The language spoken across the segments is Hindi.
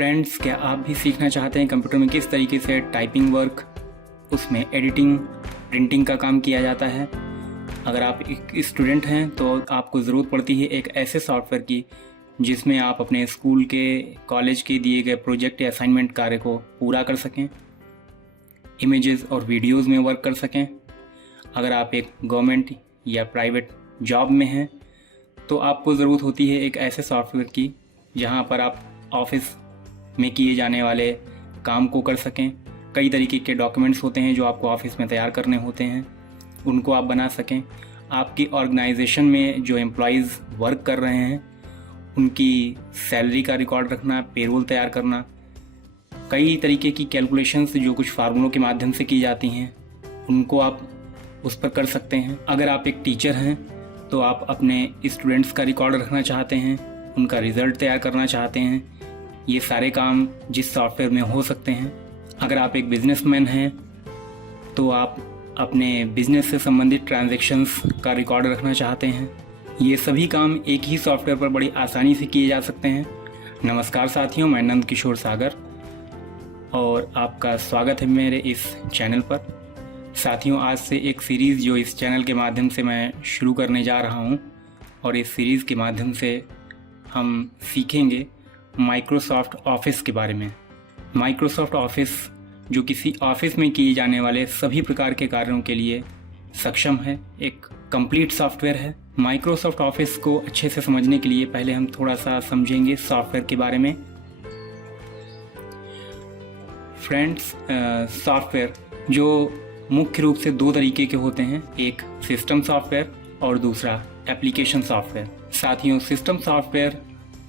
फ्रेंड्स, क्या आप भी सीखना चाहते हैं कंप्यूटर में किस तरीके से टाइपिंग वर्क, उसमें एडिटिंग, प्रिंटिंग का काम किया जाता है? अगर आप एक स्टूडेंट हैं तो आपको ज़रूरत पड़ती है एक ऐसे सॉफ्टवेयर की जिसमें आप अपने स्कूल के, कॉलेज के दिए गए प्रोजेक्ट या असाइनमेंट कार्य को पूरा कर सकें, इमेजेस और वीडियोस में वर्क कर सकें। अगर आप एक गवर्नमेंट या प्राइवेट जॉब में हैं तो आपको ज़रूरत होती है एक ऐसे सॉफ्टवेयर की जहां पर आप ऑफिस में किए जाने वाले काम को कर सकें। कई तरीके के डॉक्यूमेंट्स होते हैं जो आपको ऑफिस में तैयार करने होते हैं, उनको आप बना सकें। आपकी ऑर्गेनाइजेशन में जो एम्प्लॉयज़ वर्क कर रहे हैं उनकी सैलरी का रिकॉर्ड रखना, पेरोल तैयार करना, कई तरीके की कैलकुलेशंस जो कुछ फार्मूलों के माध्यम से की जाती हैं उनको आप उस पर कर सकते हैं। अगर आप एक टीचर हैं तो आप अपने स्टूडेंट्स का रिकॉर्ड रखना चाहते हैं, उनका रिज़ल्ट तैयार करना चाहते हैं, ये सारे काम जिस सॉफ्टवेयर में हो सकते हैं। अगर आप एक बिजनेसमैन हैं तो आप अपने बिजनेस से संबंधित ट्रांजैक्शंस का रिकॉर्ड रखना चाहते हैं। ये सभी काम एक ही सॉफ्टवेयर पर बड़ी आसानी से किए जा सकते हैं। नमस्कार साथियों, मैं नंद किशोर सागर और आपका स्वागत है मेरे इस चैनल पर। साथियों, आज से एक सीरीज़ जो इस चैनल के माध्यम से मैं शुरू करने जा रहा हूँ और इस सीरीज़ के माध्यम से हम सीखेंगे माइक्रोसॉफ्ट ऑफिस के बारे में। माइक्रोसॉफ्ट ऑफिस जो किसी ऑफिस में किए जाने वाले सभी प्रकार के कार्यों के लिए सक्षम है, एक कंप्लीट सॉफ्टवेयर है। माइक्रोसॉफ्ट ऑफिस को अच्छे से समझने के लिए पहले हम थोड़ा सा समझेंगे सॉफ्टवेयर के बारे में। फ्रेंड्स, सॉफ्टवेयर जो मुख्य रूप से दो तरीके के होते हैं, एक सिस्टम सॉफ्टवेयर और दूसरा एप्लीकेशन सॉफ्टवेयर। साथियों, सिस्टम सॉफ्टवेयर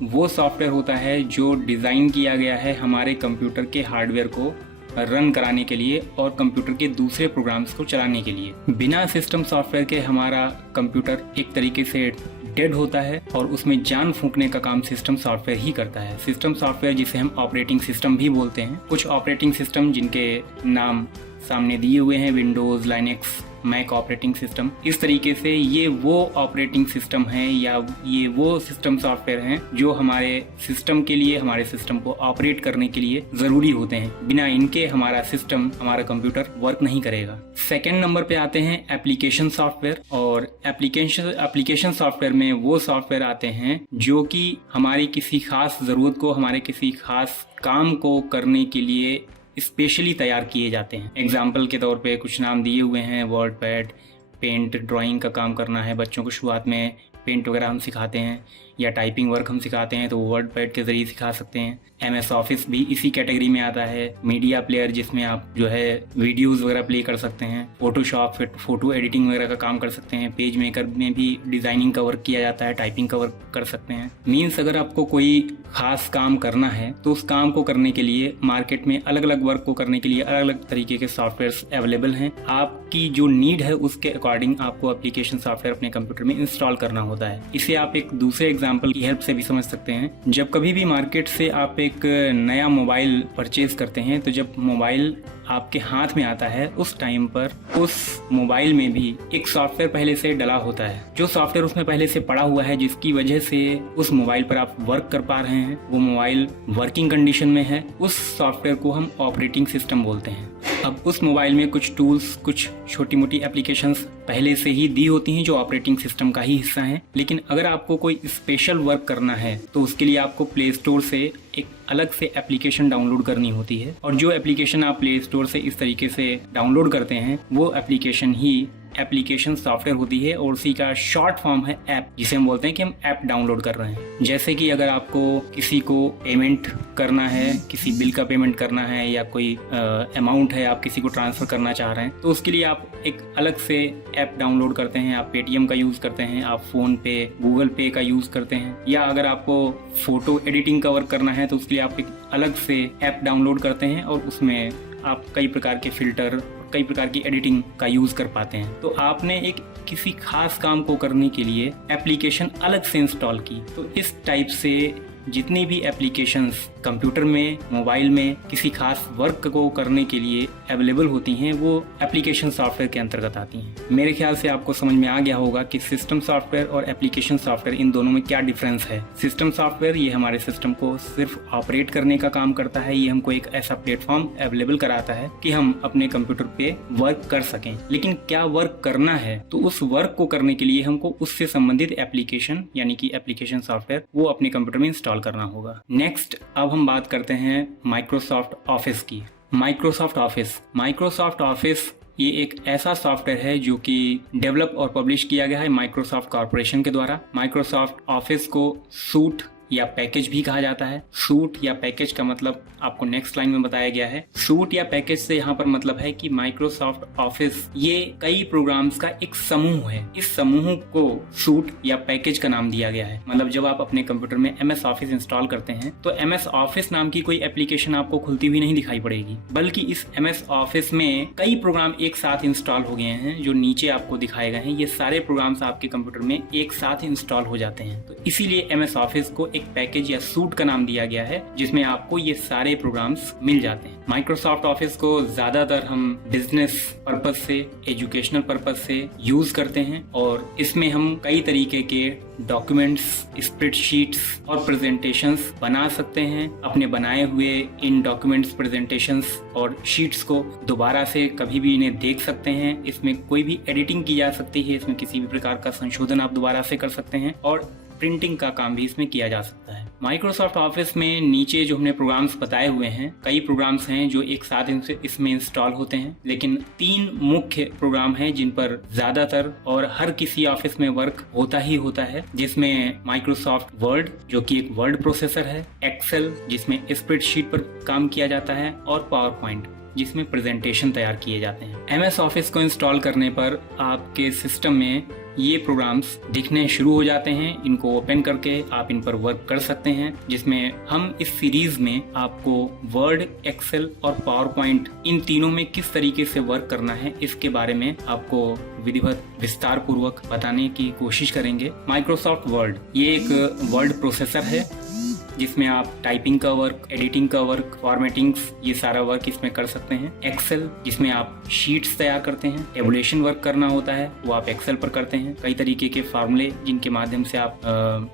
वो सॉफ्टवेयर होता है जो डिज़ाइन किया गया है हमारे कंप्यूटर के हार्डवेयर को रन कराने के लिए और कंप्यूटर के दूसरे प्रोग्राम्स को चलाने के लिए। बिना सिस्टम सॉफ्टवेयर के हमारा कंप्यूटर एक तरीके से डेड होता है और उसमें जान फूंकने का काम सिस्टम सॉफ्टवेयर ही करता है। सिस्टम सॉफ्टवेयर जिसे हम ऑपरेटिंग सिस्टम भी बोलते हैं। कुछ ऑपरेटिंग सिस्टम जिनके नाम सामने दिए हुए हैं, Windows, Linux, Mac operating system, इस तरीके से ये वो ऑपरेटिंग सिस्टम हैं या ये वो सिस्टम सॉफ्टवेयर हैं जो हमारे सिस्टम के लिए, हमारे सिस्टम को ऑपरेट करने के लिए ज़रूरी होते हैं। बिना इनके हमारा सिस्टम, हमारा कंप्यूटर वर्क नहीं करेगा। सेकेंड नंबर पे आते हैं एप्लीकेशन सॉफ्टवेयर, और एप्लीकेशन सॉफ्टवेयर में वो सॉफ्टवेयर आते हैं जो कि हमारी किसी खास ज़रूरत को, हमारे किसी खास काम को करने के लिए स्पेशली तैयार किए जाते हैं। एग्जाम्पल के तौर पे कुछ नाम दिए हुए हैं, वर्ड पैड, पेंट, ड्राइंग का काम करना है, बच्चों को शुरुआत में पेंट वगैरह हम सिखाते हैं या टाइपिंग वर्क हम सिखाते हैं तो वर्ड पैड के ज़रिए सिखा सकते हैं। MS ऑफिस भी इसी कैटेगरी में आता है। मीडिया प्लेयर जिसमें आप जो है वीडियोस वगैरह प्ले कर सकते हैं। फोटोशॉप, फोटो एडिटिंग वगैरह का काम कर सकते हैं। पेज मेकर में भी डिज़ाइनिंग का वर्क किया जाता है, टाइपिंग का वर्क कर सकते हैं। मीन्स अगर आपको कोई खास काम करना है तो उस काम को करने के लिए मार्केट में अलग अलग वर्क को करने के लिए अलग अलग तरीके के सॉफ्टवेयर अवेलेबल हैं। आपकी जो नीड है उसके अकॉर्डिंग आपको एप्लीकेशन सॉफ्टवेयर अपने कंप्यूटर में इंस्टॉल करना होता है। इसे आप एक दूसरे एग्जाम्पल की हेल्प से भी समझ सकते हैं। जब कभी भी मार्केट से आप एक नया मोबाइल परचेज करते हैं तो जब मोबाइल आपके हाथ में आता है उस टाइम पर उस मोबाइल में भी एक सॉफ्टवेयर पहले से डला होता है। जो सॉफ्टवेयर उसमें पहले से पड़ा हुआ है जिसकी वजह से उस मोबाइल पर आप वर्क कर पा रहे हैं, वो मोबाइल वर्किंग कंडीशन में है, उस सॉफ्टवेयर को हम ऑपरेटिंग सिस्टम बोलते हैं। अब उस मोबाइल में कुछ टूल्स, कुछ छोटी मोटी एप्लीकेशंस पहले से ही दी होती हैं जो ऑपरेटिंग सिस्टम का ही हिस्सा हैं। लेकिन अगर आपको कोई स्पेशल वर्क करना है तो उसके लिए आपको प्ले स्टोर से एक अलग से एप्लीकेशन डाउनलोड करनी होती है, और जो एप्लीकेशन आप प्ले स्टोर से इस तरीके से डाउनलोड करते हैं वो एप्लीकेशन ही एप्लीकेशन सॉफ्टवेयर होती है और उसी का शॉर्ट फॉर्म है ऐप, जिसे हम बोलते हैं कि हम ऐप डाउनलोड कर रहे हैं। जैसे कि अगर आपको किसी को पेमेंट करना है, किसी बिल का पेमेंट करना है या कोई अमाउंट है आप किसी को ट्रांसफ़र करना चाह रहे हैं तो उसके लिए आप एक अलग से ऐप डाउनलोड करते हैं। आप पेटीएम का यूज़ करते हैं, आप फ़ोन पे, गूगल पे का यूज़ करते हैं, या अगर आपको फ़ोटो एडिटिंग का वर्क करना है तो उसके लिए आप एक अलग से ऐप डाउनलोड करते हैं और उसमें आप कई प्रकार के फ़िल्टर, कई प्रकार की एडिटिंग का यूज़ कर पाते हैं। तो आपने एक किसी खास काम को करने के लिए एप्लीकेशन अलग से इंस्टॉल की। तो इस टाइप से जितनी भी एप्लीकेशंस कंप्यूटर में, मोबाइल में किसी खास वर्क को करने के लिए अवेलेबल होती हैं वो एप्लीकेशन सॉफ्टवेयर के अंतर्गत आती हैं। मेरे ख्याल से आपको समझ में आ गया होगा कि सिस्टम सॉफ्टवेयर और एप्लीकेशन सॉफ्टवेयर इन दोनों में क्या डिफरेंस है। सिस्टम सॉफ्टवेयर ये हमारे सिस्टम को सिर्फ ऑपरेट करने का काम करता है, ये हमको एक ऐसा प्लेटफॉर्म अवेलेबल कराता है कि हम अपने कंप्यूटर पे वर्क कर सकें। लेकिन क्या वर्क करना है, तो उस वर्क को करने के लिए हमको उससे संबंधित एप्लीकेशन यानी कि एप्लीकेशन सॉफ्टवेयर वो अपने कंप्यूटर में इंस्टॉल करना होगा। नेक्स्ट अब हम बात करते हैं माइक्रोसॉफ्ट ऑफिस की। माइक्रोसॉफ्ट ऑफिस ये एक ऐसा सॉफ्टवेयर है जो कि डेवलप और पब्लिश किया गया है माइक्रोसॉफ्ट कॉर्पोरेशन के द्वारा। माइक्रोसॉफ्ट ऑफिस को सूट या पैकेज भी कहा जाता है। सूट या पैकेज का मतलब आपको नेक्स्ट लाइन में बताया गया है। सूट या पैकेज से यहाँ पर मतलब है कि माइक्रोसॉफ्ट ऑफिस ये कई प्रोग्राम्स का एक समूह है। इस समूह को सूट या पैकेज का नाम दिया गया है। मतलब जब आप अपने कंप्यूटर में MS ऑफिस इंस्टॉल करते हैं तो MS ऑफिस नाम की कोई एप्लीकेशन आपको खुलती हुई नहीं दिखाई पड़ेगी, बल्कि इस MS ऑफिस में कई प्रोग्राम एक साथ इंस्टॉल हो गए हैं। जो नीचे आपको दिखाए गए हैं ये सारे प्रोग्राम्स आपके कंप्यूटर में एक साथ इंस्टॉल हो जाते हैं। तो इसीलिए MS ऑफिस को एक पैकेज या सूट का नाम दिया गया है जिसमें आपको ये सारे प्रोग्राम्स मिल जाते हैं। माइक्रोसॉफ्ट ऑफिस को ज्यादातर हम बिजनेस पर्पस से, एजुकेशनल पर्पस से यूज करते हैं और इसमें हम कई तरीके के डॉक्यूमेंट्स, स्प्रेडशीट्स और प्रेजेंटेशंस बना सकते हैं। अपने बनाए हुए इन डॉक्यूमेंट्स, प्रेजेंटेशंस और शीट्स को दोबारा से कभी भी इन्हें देख सकते हैं। इसमें कोई भी एडिटिंग की जा सकती है, इसमें किसी भी प्रकार का संशोधन आप दोबारा से कर सकते हैं और प्रिंटिंग का काम भी इसमें किया जा सकता है। माइक्रोसॉफ्ट ऑफिस में नीचे जो हमने प्रोग्राम्स बताए हुए हैं, कई प्रोग्राम्स हैं जो एक साथ इसमें इंस्टॉल होते हैं, लेकिन 3 मुख्य प्रोग्राम हैं जिन पर ज्यादातर और हर किसी ऑफिस में वर्क होता ही होता है, जिसमें माइक्रोसॉफ्ट वर्ड जो कि एक वर्ड प्रोसेसर है, एक्सेल जिसमें स्प्रेडशीट पर काम किया जाता है और पावर पॉइंट जिसमें प्रेजेंटेशन तैयार किए जाते हैं। MS ऑफिस को इंस्टॉल करने पर आपके सिस्टम में ये प्रोग्राम्स दिखने शुरू हो जाते हैं। इनको ओपन करके आप इन पर वर्क कर सकते हैं, जिसमें हम इस सीरीज में आपको वर्ड, एक्सेल और पावर पॉइंट इन तीनों में किस तरीके से वर्क करना है इसके बारे में आपको विधिवत विस्तार पूर्वक बताने की कोशिश करेंगे। माइक्रोसॉफ्ट वर्ड ये एक वर्ड प्रोसेसर है जिसमें आप टाइपिंग का वर्क, एडिटिंग का वर्क, फॉर्मेटिंग्स ये सारा वर्क इसमें कर सकते हैं। एक्सेल जिसमें आप शीट्स तैयार करते हैं, टेबुलेशन वर्क करना होता है वो आप एक्सेल पर करते हैं। कई तरीके के फार्मूले जिनके माध्यम से आप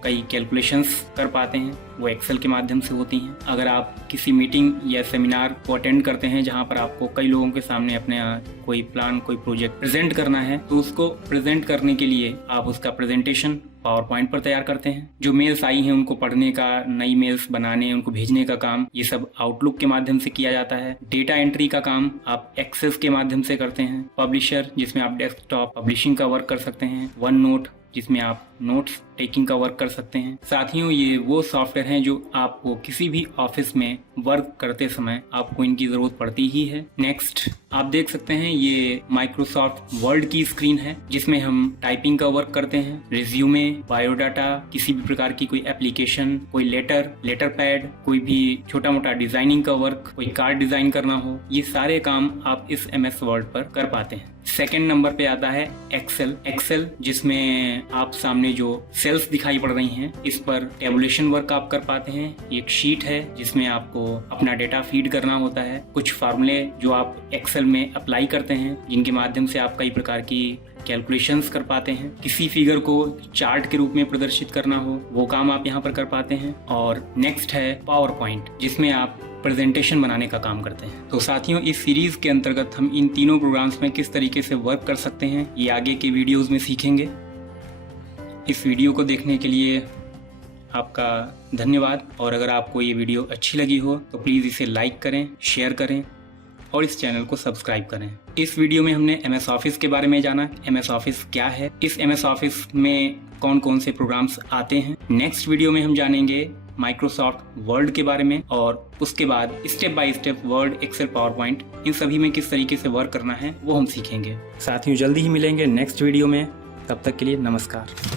कई कैलकुलेशंस कर पाते हैं वो एक्सेल के माध्यम से होती हैं। अगर आप किसी मीटिंग या सेमिनार को अटेंड करते हैं जहां पर आपको कई लोगों के सामने अपने कोई प्लान, कोई प्रोजेक्ट प्रेजेंट करना है, तो उसको प्रेजेंट करने के लिए आप उसका प्रेजेंटेशन पावर पॉइंट पर तैयार करते हैं। जो मेल्स आई हैं उनको पढ़ने का, नई मेल्स बनाने, उनको भेजने का काम ये सब आउटलुक के माध्यम से किया जाता है। डेटा एंट्री का काम आप एक्सेस के माध्यम से करते हैं। पब्लिशर जिसमें आप डेस्कटॉप पब्लिशिंग का वर्क कर सकते हैं। वन नोट जिसमें आप नोट्स टेकिंग का वर्क कर सकते हैं। साथियों ये वो सॉफ्टवेयर हैं जो आपको किसी भी ऑफिस में वर्क करते समय आपको इनकी जरूरत पड़ती ही है। नेक्स्ट आप देख सकते हैं ये माइक्रोसॉफ्ट वर्ड की स्क्रीन है जिसमें हम टाइपिंग का वर्क करते हैं, रिज्यूमे, बायोडाटा, किसी भी प्रकार की कोई एप्लीकेशन, कोई लेटर पैड, कोई भी छोटा मोटा डिजाइनिंग का वर्क, कोई कार्ड डिजाइन करना हो, ये सारे काम आप इस MS वर्ड पर कर पाते हैं। सेकंड नंबर पे आता है एक्सेल जिसमें आप सामने जो सेल्स दिखाई पड़ रही हैं इस पर टेबुलेशन वर्क आप कर पाते हैं। एक शीट है जिसमें आपको अपना डेटा फीड करना होता है। कुछ फार्मूले जो आप एक्सेल में अप्लाई करते हैं जिनके माध्यम से आप कई प्रकार की कैलकुलेशंस कर पाते हैं। किसी फिगर को चार्ट के रूप में प्रदर्शित करना हो वो काम आप यहाँ पर कर पाते हैं। और नेक्स्ट है पावर पॉइंट जिसमें आप प्रेजेंटेशन बनाने का काम करते हैं। तो साथियों इस सीरीज के अंतर्गत हम इन तीनों प्रोग्राम्स में किस तरीके से वर्क कर सकते हैं ये आगे के वीडियोस में सीखेंगे। इस वीडियो को देखने के लिए आपका धन्यवाद और अगर आपको ये वीडियो अच्छी लगी हो तो प्लीज़ इसे लाइक करें, शेयर करें और इस चैनल को सब्सक्राइब करें। इस वीडियो में हमने MS ऑफिस के बारे में जाना, MS ऑफिस क्या है, इस MS ऑफिस में कौन कौन से प्रोग्राम्स आते हैं। नेक्स्ट वीडियो में हम जानेंगे माइक्रोसॉफ्ट वर्ड के बारे में और उसके बाद step by step Word, Excel, PowerPoint इन सभी में किस तरीके से वर्क करना है वो हम सीखेंगे। साथियों जल्दी ही मिलेंगे नेक्स्ट वीडियो में, तब तक के लिए नमस्कार।